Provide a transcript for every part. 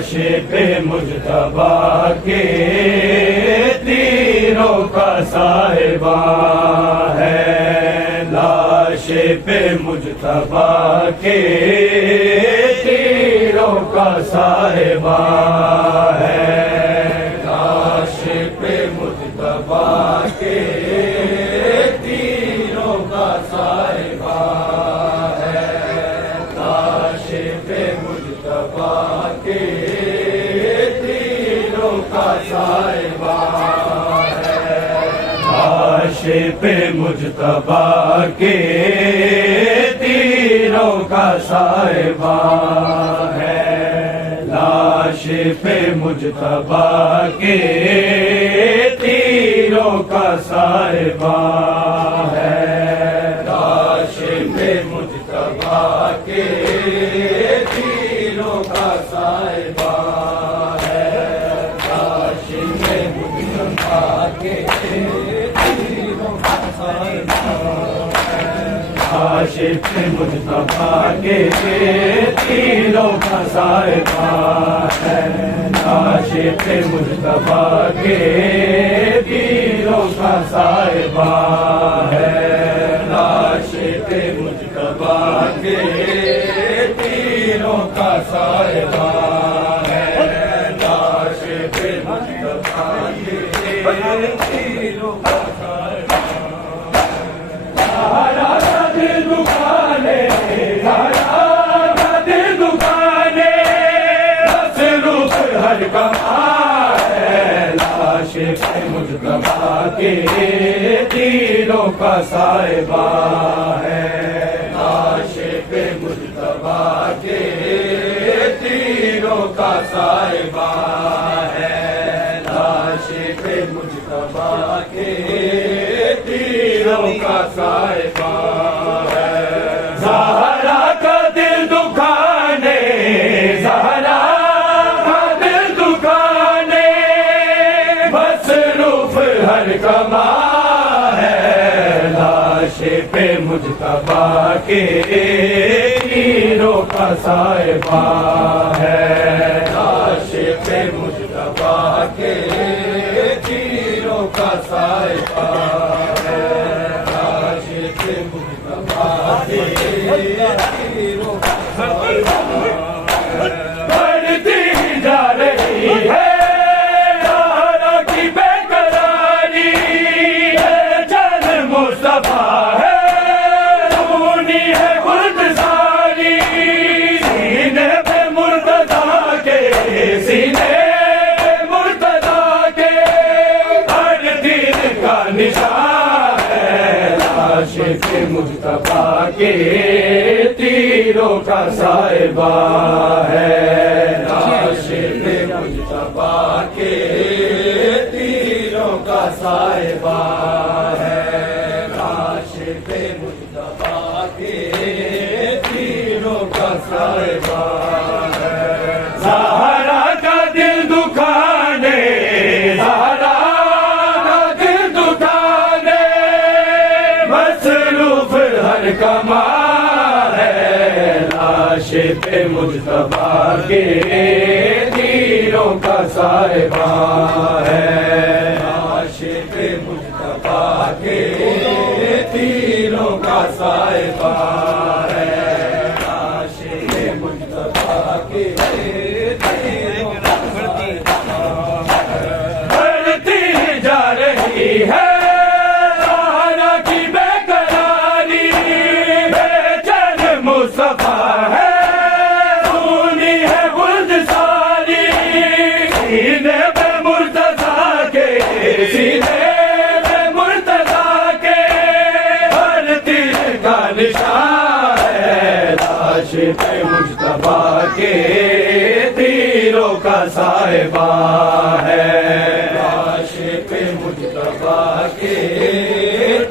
لاش پہ مجتبیٰ کے تیروں کا سائبان ہے، لاش پہ مجتبیٰ کے تیروں کا سائبان ہے، لاش پہ مجتبیٰ کے تیروں کا سائبان ہے، لاش پہ مجتبیٰ کے تیروں کا سائبان ہے، لاش پہ مجتبیٰ کے تیروں کا سائبان ہے، لاش پہ مجتبیٰ کے تیروں کا سائبان ہے، لاش پہ مجتبیٰ کے تیروں کا سائبان ہے، لاش پہ مجتبیٰ کے تیروں کا سائبان ہے، لاش پہ مجتبیٰ کے تیروں کا سائبان ہے، لاش پہ مجتبیٰ کے تیروں کا سائبان ہے، لاش پہ مجتبیٰ کے تیروں کا سائبان ہے، لاش پہ مجتبیٰ کے تیروں کا سائبان ہے، زہرا کا دل دکھانے، زہرا کا دل دکھانے، بس روپ ہر کمال ہے، لاش پہ مجتبیٰ کے تیروں کا سائبان ہے، لاش پہ مجتبیٰ کے تیروں کا سائبان ہے، لاش پہ مجتبیٰ کے تیروں کا سائبان ہے، زہرا کا دل دکھانے، زہرا کا دل دکھانے، بس روف ہر کمال ہے، لاش پہ مجتبیٰ کے تیروں کا سائبان ہے، لاش پہ مجتبیٰ کے تیروں کا سائبان ہے، لاش پہ مجتبیٰ کے تیروں کا سائبان ہے، بڑھتی جا رہی ہے زہرا کی بے قراری، ہے جان مصطفیٰ ہے رونی ہے خود ساری، سینے پہ مرتضیٰ کے، سینے پہ مرتضیٰ کے ہر تیر کا نشان ہے، لاش پہ مجتبیٰ کے تیروں کا سائبان ہے، لاش پہ مجتبیٰ کے تیروں کا سائبان ہے، لاش پہ مجتبیٰ کے تیروں کا سائبان ہے، زہرا کا دل دکھانے، زہرا کا دل دکھانے، بس روف ہر کمال ہے، لاش پہ مجتبیٰ کے تیروں کا سائبان ہے، لاش پہ مجتبیٰ کے تیروں کا سائبان ہے، لاش پہ مجتبیٰ کے تیروں کا سائبان ہے، بڑھتی جا رہی ہے زہرا کی بے قراری، بے چین مصطفیٰ ہے رونی ہے خود ساری، سینے پہ مرتضیٰ کے، سینے پہ مرتضیٰ کے ہر تیر کا نشان ہے، لاش پہ مجتبیٰ کے تیروں کا سائبان ہے، لاش پہ مجتبیٰ کے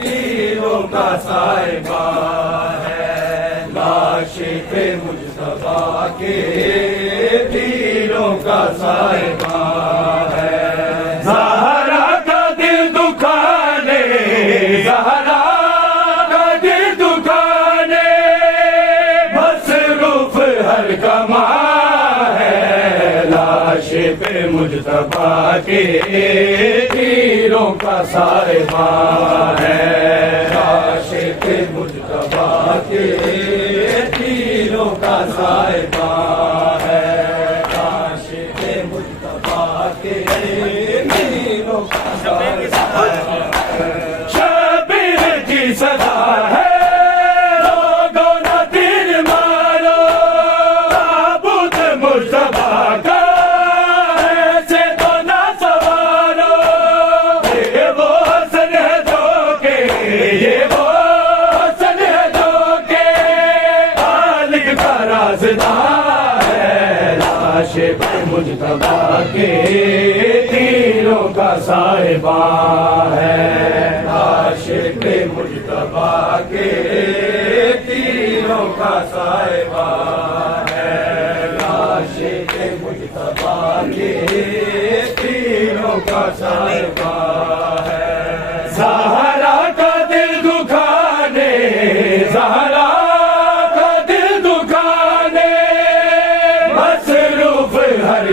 تیروں کا سائبان ہے، لاش پہ مجتبیٰ کے تیروں کا سائبان ہے، زہرا کا دل دکھانے، زہرا کا دل دکھانے، بس روف ہر کمال ہے، लाश पे मुजतबा के तीरों का साहिबान है, लाश पे मुजतबा के तीरों का साहिबान है, लाश पे मुजतबा के तीरों का साहिबान है। शबीर की सदा है मुजतबा के तीरों का साहिबान है, लाश पे मुजतबा के तीरों का साहिबान है, लाश पे मुजतबा के तीरों का साहिबान है। ज़हरा का दिल दुखाने, ज़हरा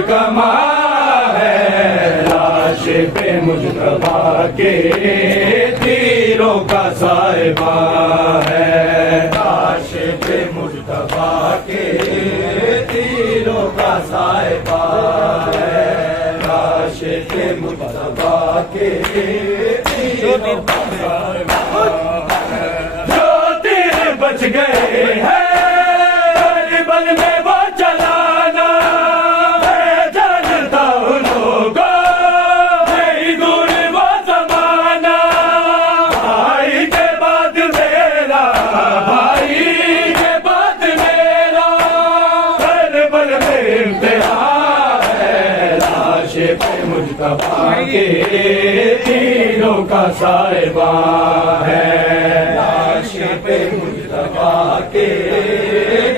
कमा है, लाश पे मुजतबा के तीरों का साहिबान है, लाश पे मुजतबा के तीरों का साहिबान है, लाश पे मुजतबा के तीरों का साहिबान है। जो तीर बच गए हैं बल में वो चलाना, मुजतबा के तीरों का साहिबान है, लाश पे मुजतबा के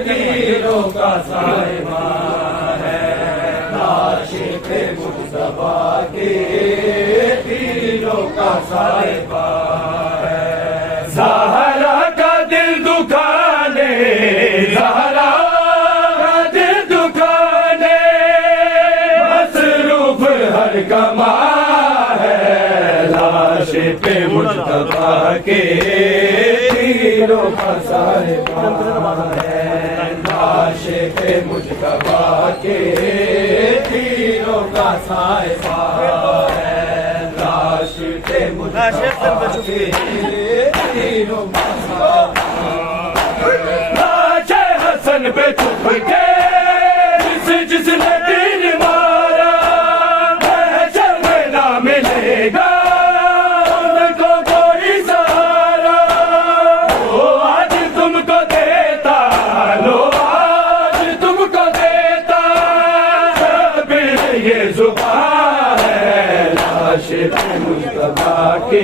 तीरों का साहिबान है, लाश पे मुजतबा के तीरों का साहिबान है। ज़हरा का दिल दुखाने, ज़हरा का दिल दुखाने कमा है, लाश पे मुजतबा के तीरों का साहिबान है, लाश पे मुजतबा के तीरों का साहिबान है, लाश पे मुजतबा के तीरों का साहिबान है। लाश हसन पे छुप के जिसने दिल मारा मिलेगा उनको कोई सहारा, वो आज तुमको देता, लो आज तुमको देता, शबीर ये जुबान है, लाश पे मुजतबा के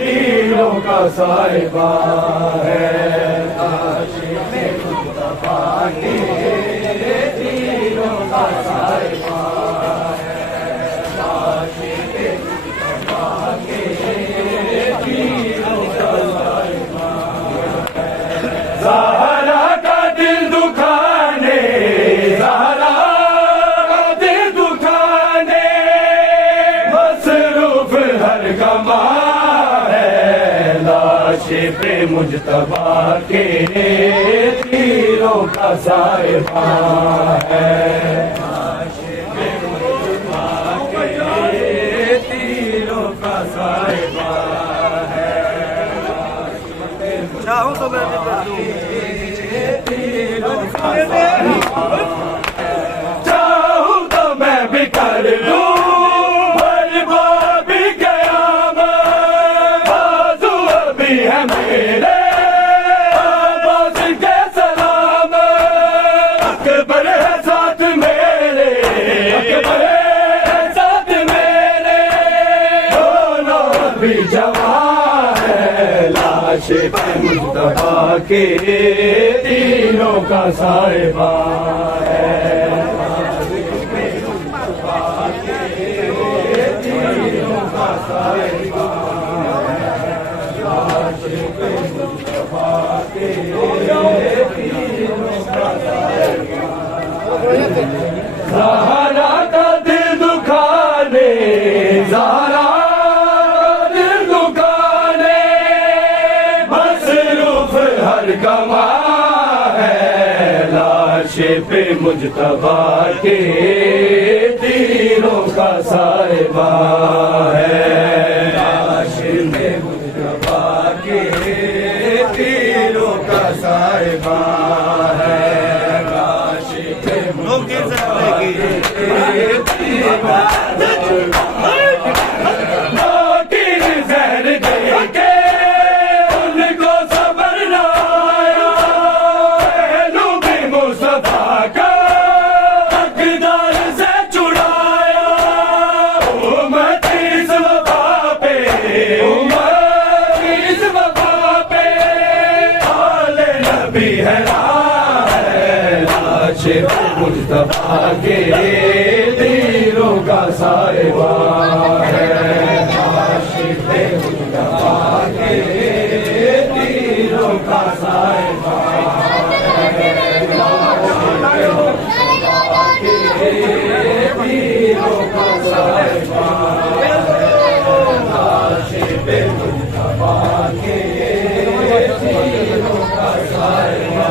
तीरों का साहिबान है, लाश पे मुजतबा के तीरों का साहिबान है, ज़हरा का दिल दुखाने, ज़हरा का दिल दुखाने मसरूफ हर कमा है, लाश पे मुजतबा के तीरों का साहिबान है, लाश पे मुजतबा के तीरों का साहिबान है, चाहूं तो मैं भी कर दूं, चाहूं तो मैं भी कर दूं, भी क़यामत बाजू अभी है मेरे बाज के सलाम, अकबर है साथ मेरे, अकबर है साथ मेरे, दोनों अभी जवान है, लाश पे मुजतबा के तीरों का साहिबान है, ज़हरा पे मुजतबा के तीरों का साहिबा है। लाश पे मुजतबा के तीरों का साहिबा है। लाश पे मुजतबा के तीरों का मुस्तफा के तीरों का साहिबा है। आशिक़े मुस्तफा के तीरों का साहिबा है। तीरों का साहिबा है। आशिक़े मुस्तफा के तीरों का साहिबा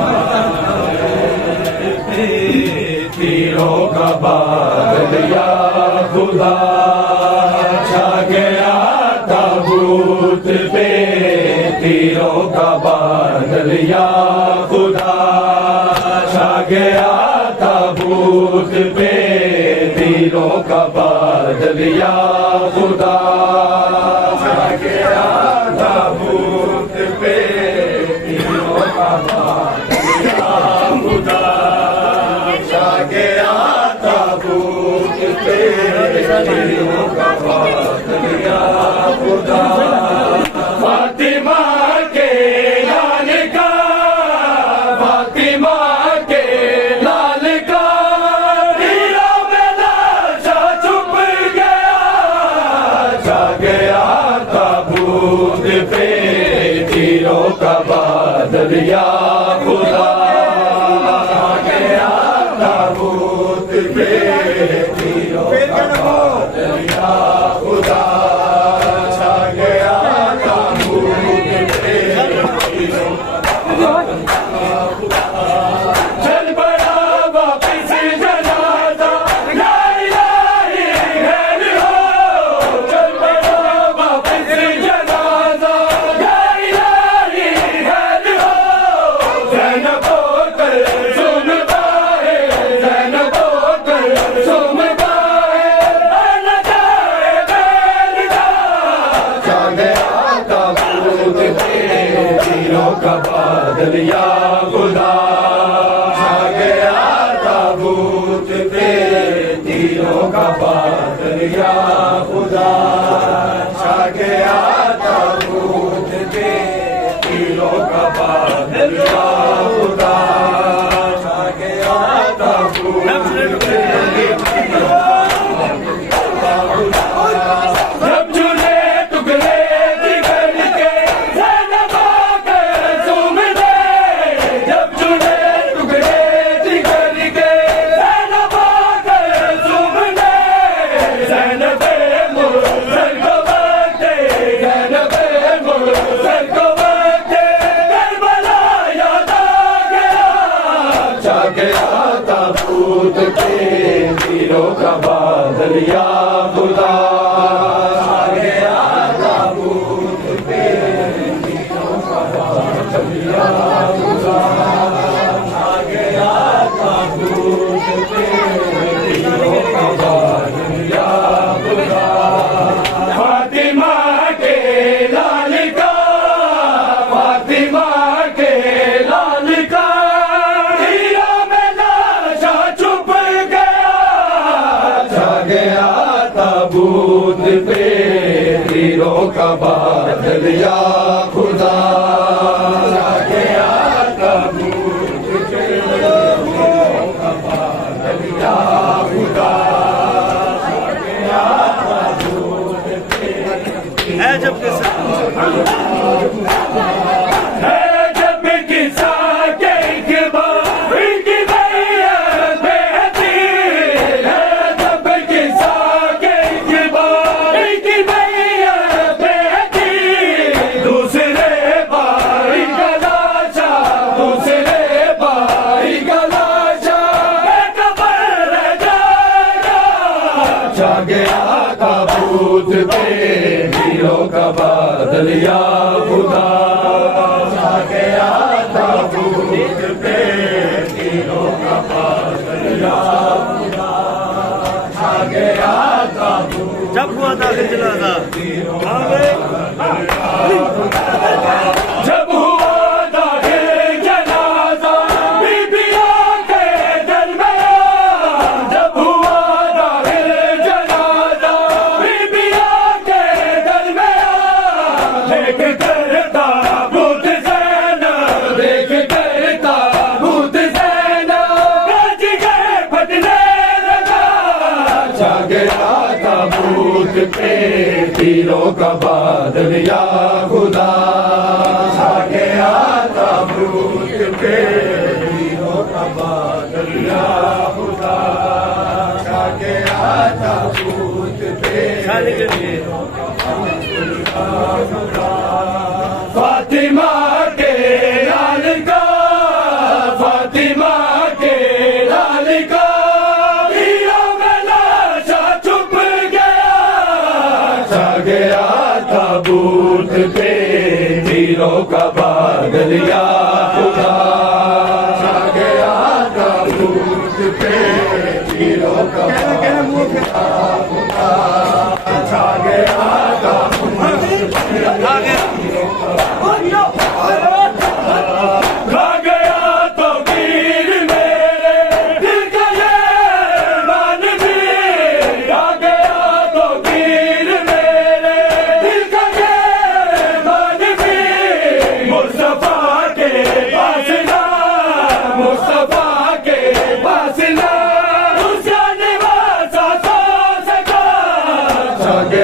तीरों का बादल या खुदा छा गया ताबूत पे। तीरों का बादल या खुदा छा गया ताबूत पे। तीरों का बादल या खुदा छा गया ताबूत पे। तीरों का बादल या खुदा गया ताबूत पे। तीरों का बादल या खुदा फातिमा के लाल का, फातिमा के लाल का तीरों में लाशा छुप गया। छा गया ताबूत पे। तीरों का बादल या खुदा ताबूत पे। तीरों का बादल या खुदा छा गया ताबूत पे। चल पड़ा वापिस जनाजा ला इलाहा इल्लल्लाह। चल पड़ा वापिस जनाजा ला इलाहा इल्लल्लाह। ज़ैनब होकर सुन का बादल या खुदा छा गया ताबूत पे। तीरों का बादल या खुदा छा गया ताबूत पे। तीरों का बादल या खुदा छा गया ताबूत पे। जब झूले टुकड़े बिगड़ के ताबूत पे। तीरों का बादल या खुदा छा गया ताबूत पे। तीरों का बादल या खुदा छा गया ताबूत पे। तीरों का बादल या खुदा फातिमा के लाल का, फातिमा के लाल का ताबूत पे। तीरों का बादल या खुदा छा गया ताबूत पे। तीरों का बादल या खुदा छा गया ताबूत पे। है जब किसा के इकबाल की बैयत बेहती है। जब किसा के इकबाल की बैयत बेहती گیا تابوت پہ تیروں کا بادل یا خدا چھا گیا تابوت پہ تیروں کا بادل یا خدا چھا گیا تابوت جب ہوا داخل جنازہ جب ہوا داخل جنازہ بیبیوں کے درمیان جب ہوا داخل جنازہ بیبیوں کے درمیان دیکھ کر تابوت زینب دیکھ کر تابوت زینب گج گئے پھٹنے لگا چھا گیا تابوت پہ تیروں کا بادل یا خدا چھا گیا تابوت پہ تیروں کا بادل یا خدا چھا گیا تابوت پہ فاطمہ کے لال کا فاطمہ کے لال کا ہیروں میں لاشا چھپ گیا چھا گیا تابوت پہ تیروں کا بادل یا خدا چھا گیا تابوت پہ تیروں کا بادل یا خدا چھا گیا تابوت کھا گیا تو پیر میرے دل کا یہ من بھی کھا گیا تو پیر میرے دل کا یہ من بھی مصطفیٰ کے پاس نا مصطفیٰ کے پاس نا اس کا نواسا سو سکا چھا گیا